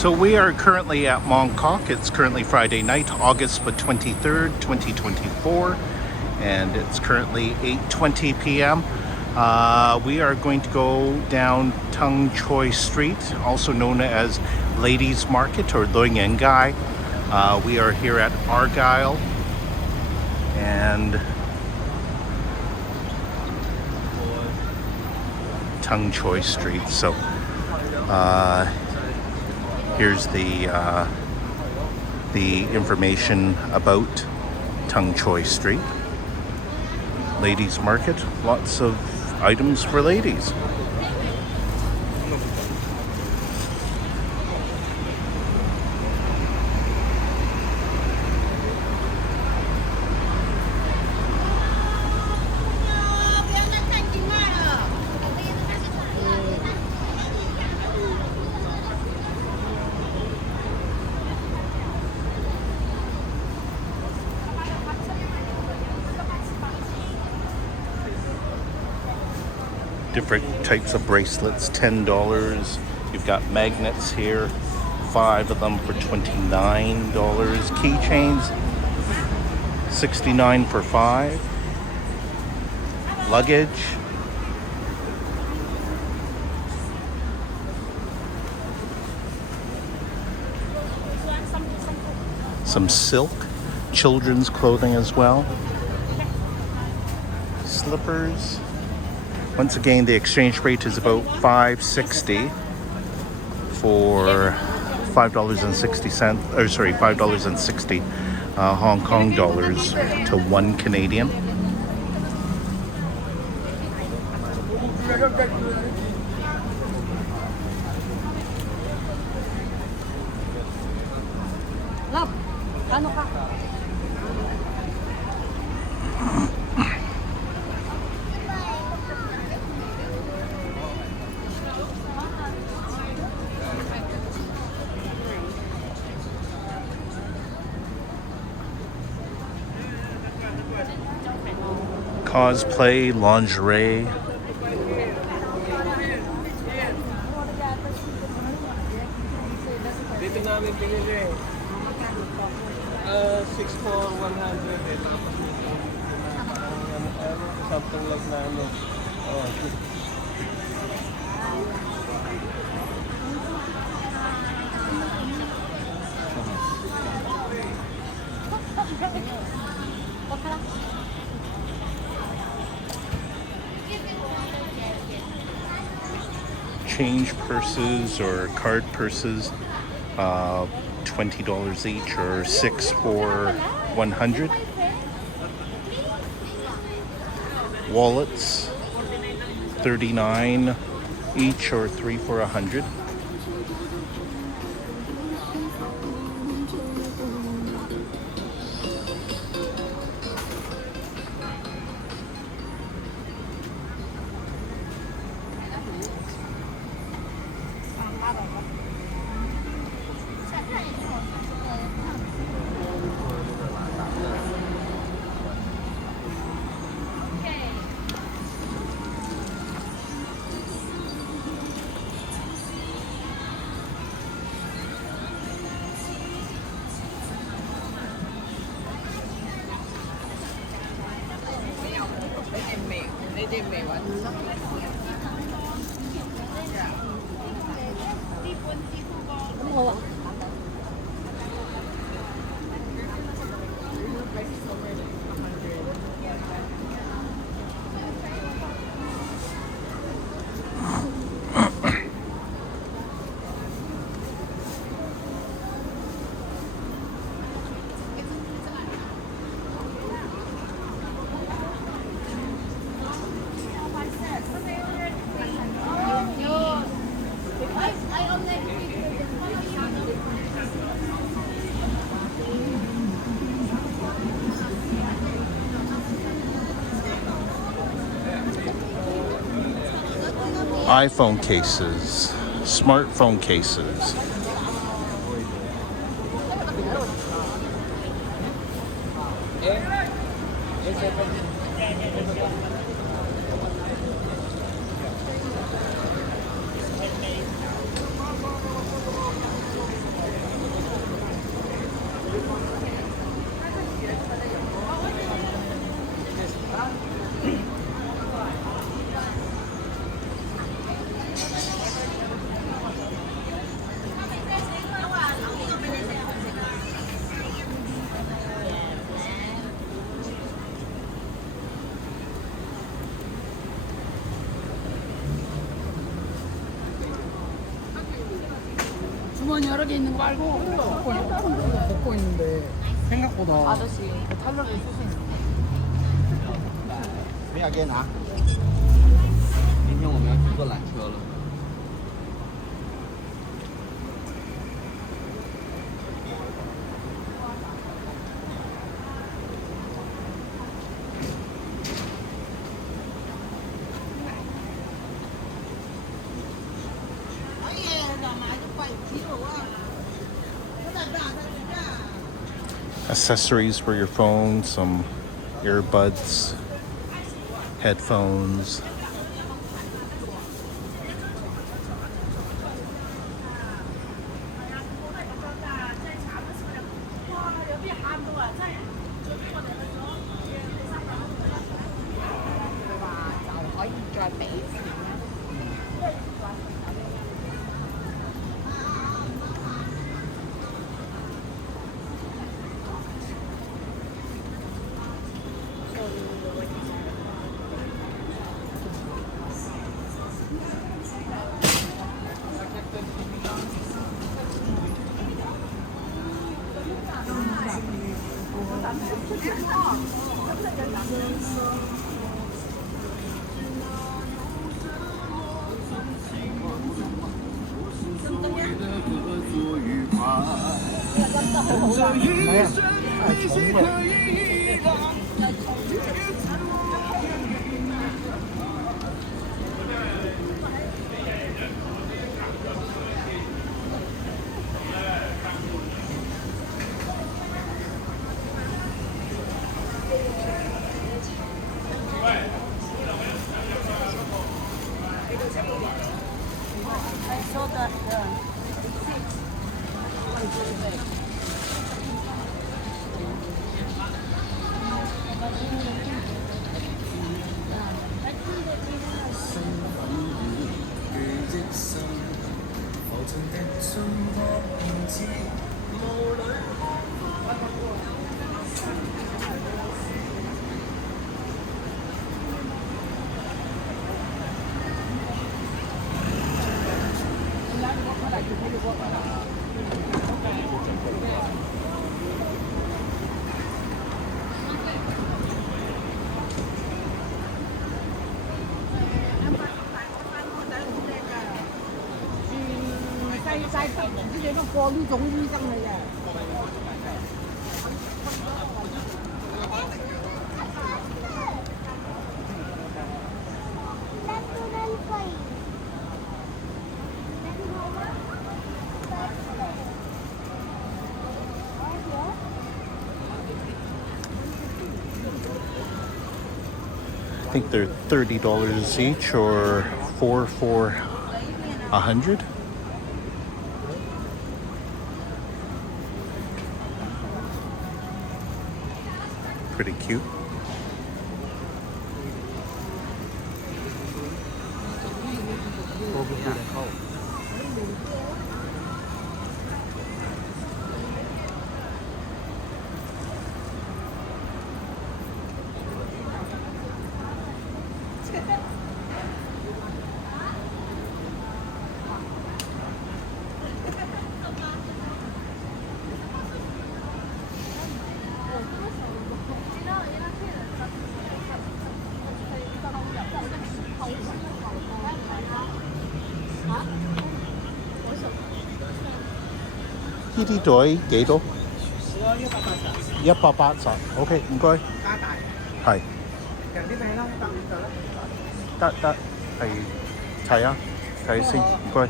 So we are currently at Mongkok. It's currently Friday night, August the 23rd, 2024, and it's currently 8:20 p.m. We are going to go down Tung Choi Street, also known as Ladies Market or Loy Ngan Gai. We are here at Argyle and Tung Choi Street. So here's the information about Tung Choi Street. Ladies Market, lots of items for ladies. Different types of bracelets, $10. You've got magnets here, 5 of them for $29. Keychains, $69 for 5. Luggage, some silk, children's clothing as well. Slippers. Once again, the exchange rate is about $5.60 for $5.60, or sorry, $5.60 Hong Kong dollars to 1 Canadian. Cosplay, lingerie. Dito namin pinili. 6 for 100. Something like na ano. Change purses or card purses, $20 each or 6 for 100. Wallets, $39 each or 3 for 100. iPhone cases, smartphone cases. 주머니 여러 개 있는 거 말고 걷고 있는데 생각보다 아저씨 탈락을 쓰시는 Mấy again hả? Đi nhau mà chúng tôi lại thừa luôn. Accessories for your phone, some earbuds, headphones. I think they're $30 each, or four for $100. Pretty cute.呢啲袋幾多？180。OK，唔該。加大。係。人啲咩啦？150啦。得，係睇啊，睇先，唔該。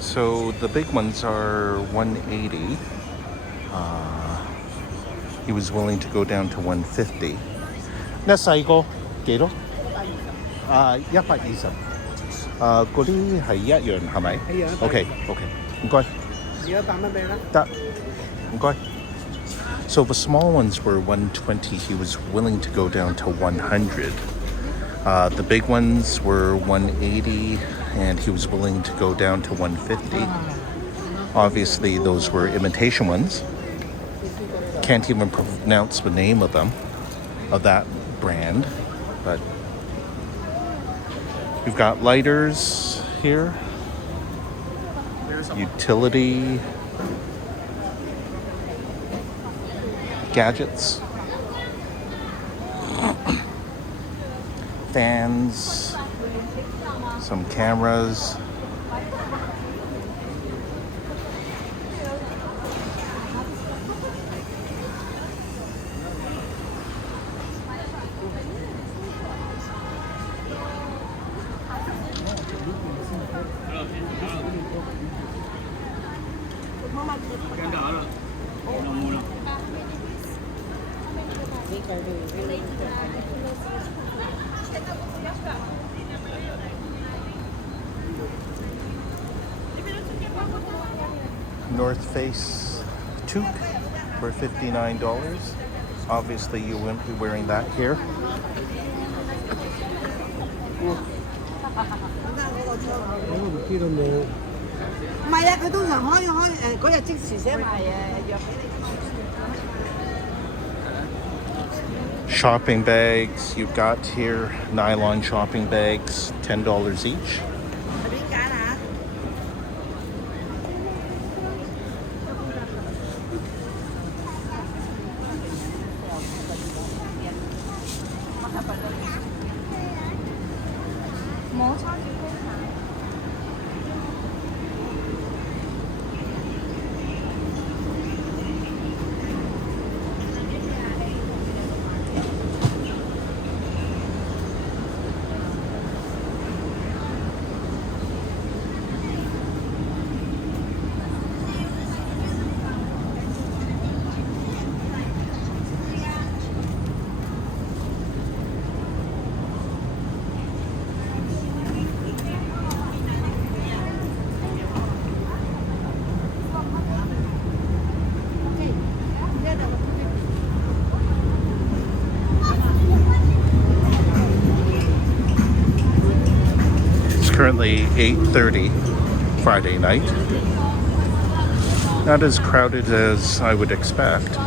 So the big ones are 180. He was willing to go down to 150. 呢細個幾多？120。嗰啲係一樣係咪？一樣。OK，唔該。而家100蚊俾啦。得，唔該。So the small ones were 120. He was willing to go down to 100. The big ones were 180, and he was willing to go down to 150. Obviously, those were imitation ones. Can't even pronounce the name of them, of that brand. But we've got lighters here. utility gadgets, fans, some cameras. North Face toque for $59. Obviously you wouldn't be wearing that here. 唔知道冇。唔係啊，佢通常開嗰日即時寫埋藥俾你。Shopping bags, you've got here nylon shopping bags, $10 each. 隨便揀嚇。冇叉燒雞排。Currently 8:30 Friday night. Not as crowded as I would expect.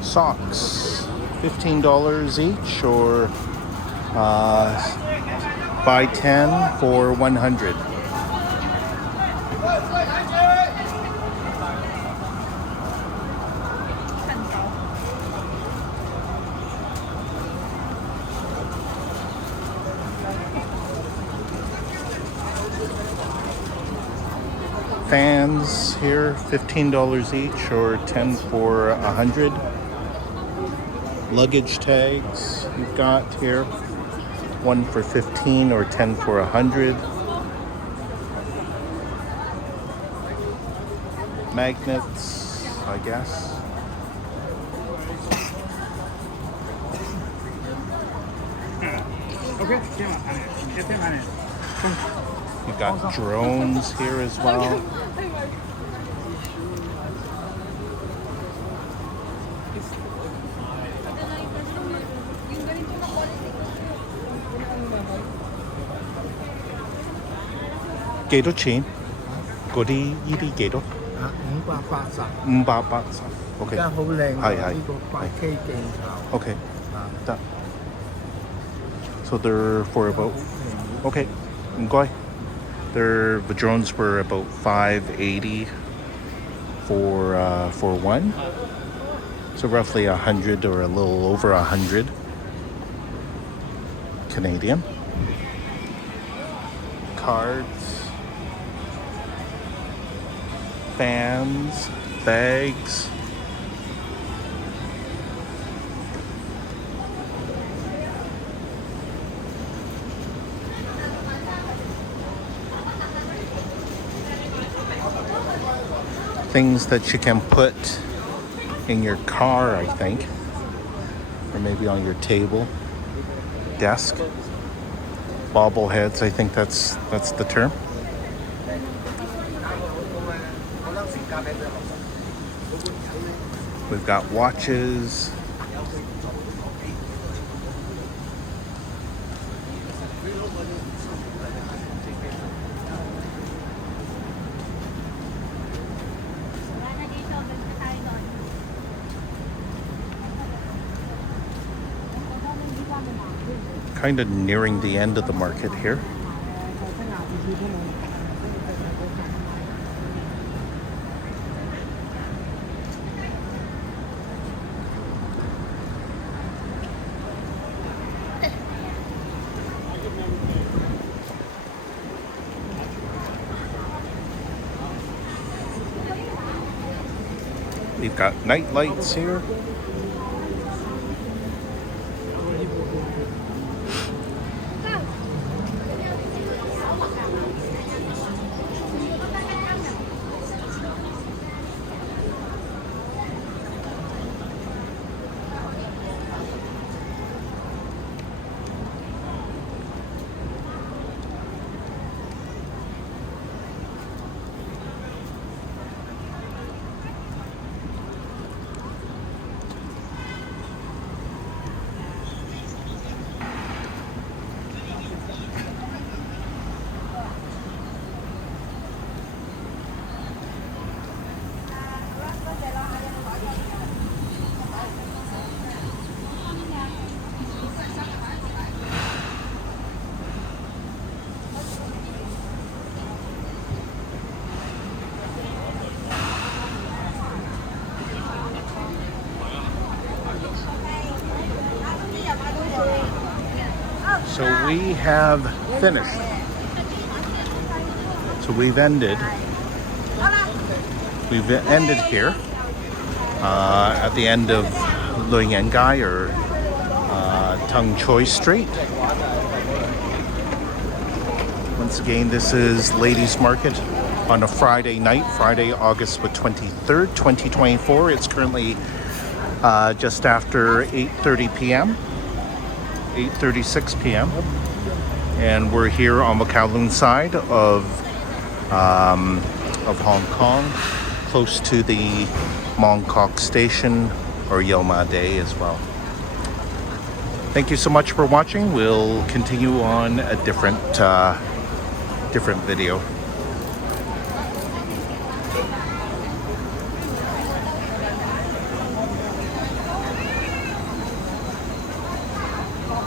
Socks, $15 each, or buy 10 for 100. Fans here, $15 each, or 10 for 100. Luggage tags you've got here, 1 for 15 or 10 for 100. Magnets, I guess. You've got drones here as well.幾多錢？嗰啲依啲幾多？啊，580。580。OK。而家好靚啊！係呢個8K 鏡頭。OK。啊，得。So they're for about. OK，唔該。The drones were about $580 for one. So roughly 100 or a little over 100 Canadian. Cards. fans, bags. Things that you can put in your car, I think, or maybe on your table, desk. Bobbleheads, I think that's the term. We've got watches. Kind of nearing the end of the market here. We've got night lights here. So we have finished. So we've ended here at the end of Luyengai or Tung Choi Street. Once again, this is Ladies Market on a Friday night, Friday, August 23rd, 2024. It's currently just after 8:30 p.m. 8:36 p.m. and we're here on the Kowloon side of Hong Kong, close to the Mong Kok Station or Yau Ma Tei as well. Thank you so much for watching. We'll continue on a different video.